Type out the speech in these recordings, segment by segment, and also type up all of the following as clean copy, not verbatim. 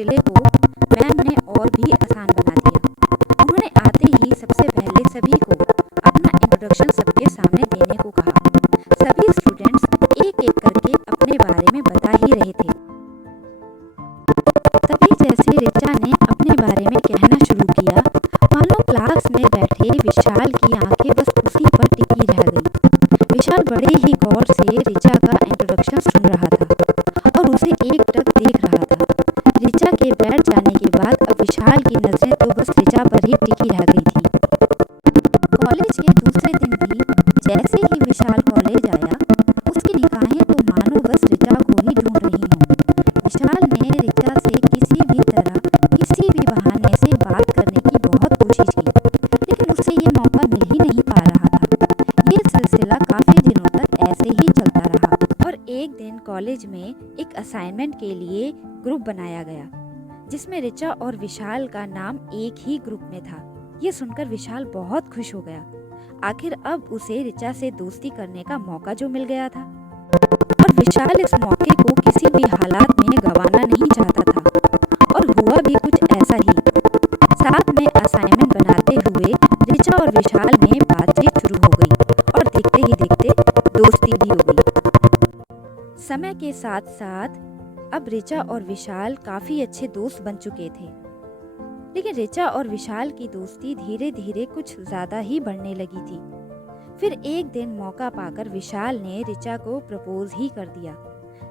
सिलसिले को मैम ने और भी आसान बना दिया। उन्होंने आते ही सबसे पहले सभी को अपना इंट्रोडक्शन सबके सामने देने को कहा। सभी स्टूडेंट्स एक एक करके अपने बारे में बता ही रहे थे। तभी जैसे ऋचा ने अपने बारे में कहना शुरू किया, मानो क्लास में बैठे विशाल की आंखें बस उसी पर टिकी रह गई। विशाल बड़े ही गौर से ऋचा का इंट्रोडक्शन सुन रहा था और उसे एकटक देख रहा था। ऋचा के बैठ जाने के बाद अब विशाल की नजरें तो बस ऋचा पर ही टिकी रह गई थी। कॉलेज के दूसरे दिन भी जैसे ही विशाल कॉलेज आया, उसकी निगाहें तो मानो बस ऋचा को ही ढूंढ रही हों। विशाल ने ऋचा से किसी भी तरह, किसी भी बहाने से बात करने की बहुत कोशिश की, लेकिन उसे ये मौका मिल ही नहीं पा रहा था। ये सिलसिला काफी दिनों तक ऐसे ही चलता रहा और एक दिन कॉलेज में एक असाइनमेंट के लिए ग्रुप बनाया गया, जिसमें ऋचा और विशाल का नाम एक ही ग्रुप में था। ये सुनकर विशाल बहुत खुश हो गया। आखिर अब उसे ऋचा से दोस्ती करने का मौका जो मिल गया था, और विशाल इस मौके को किसी भी हालात में गंवाना नहीं चाहता था। और हुआ भी कुछ ऐसा ही। साथ में असाइनमेंट बनाते हुए ऋचा और विशाल में बातचीत शुरू हो गई और देखते ही देखते दोस्ती भी हो गई। समय के साथ साथ अब ऋचा और विशाल काफी अच्छे दोस्त बन चुके थे, लेकिन ऋचा और विशाल की दोस्ती धीरे धीरे कुछ ज्यादा ही बढ़ने लगी थी। फिर एक दिन मौका पाकर विशाल ने ऋचा को प्रपोज ही कर दिया।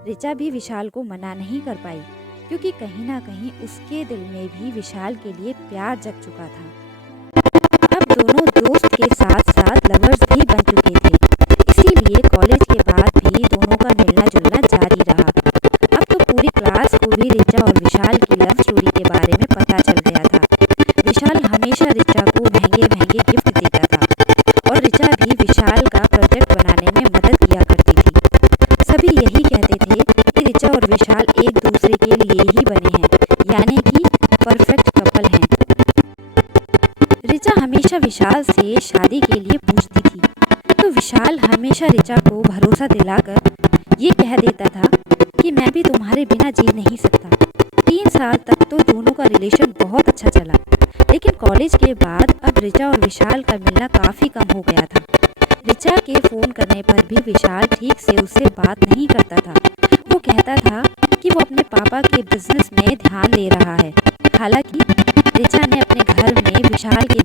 ऋचा भी विशाल को मना नहीं कर पाई, क्योंकि कहीं ना कहीं उसके दिल में भी विशाल के लिए प्यार जग चुका था। अब दोनों दोस्त के साथ साथ लवर्स भी बन चुके थे, इसीलिए कॉलेज के बाद भी दोनों का मिलना जुलना जारी रहा। अब तो पूरी क्लास को भी ऋचा और विशाल की लव स्टोरी के बारे में पता चल गया था। विशाल हमेशा ऋचा को महंगे महंगे गिफ्ट देता था और ऋचा भी विशाल का प्रोजेक्ट बनाने में मदद किया करती थी। सभी यही कहते थे कि ऋचा और विशाल एक दूसरे के लिए ही बने हैं, यानी कि परफेक्ट कपल हैं। ऋचा हमेशा विशाल से शादी के लिए पूछती थी, तो विशाल हमेशा ऋचा को भरोसा दिलाकर ये कह देता था कि मैं भी तुम्हारे बिना जी नहीं सकता। 3 साल तक तो दोनों का रिलेशन बहुत अच्छा चला, लेकिन कॉलेज के बाद अब ऋचा और विशाल का मिलना काफ़ी कम हो गया था। ऋचा के फ़ोन करने पर भी विशाल ठीक से उससे बात नहीं करता था। वो कहता था कि वो अपने पापा के बिजनेस में ध्यान दे रहा है। हालांकि ऋचा ने अपने घर में विशाल के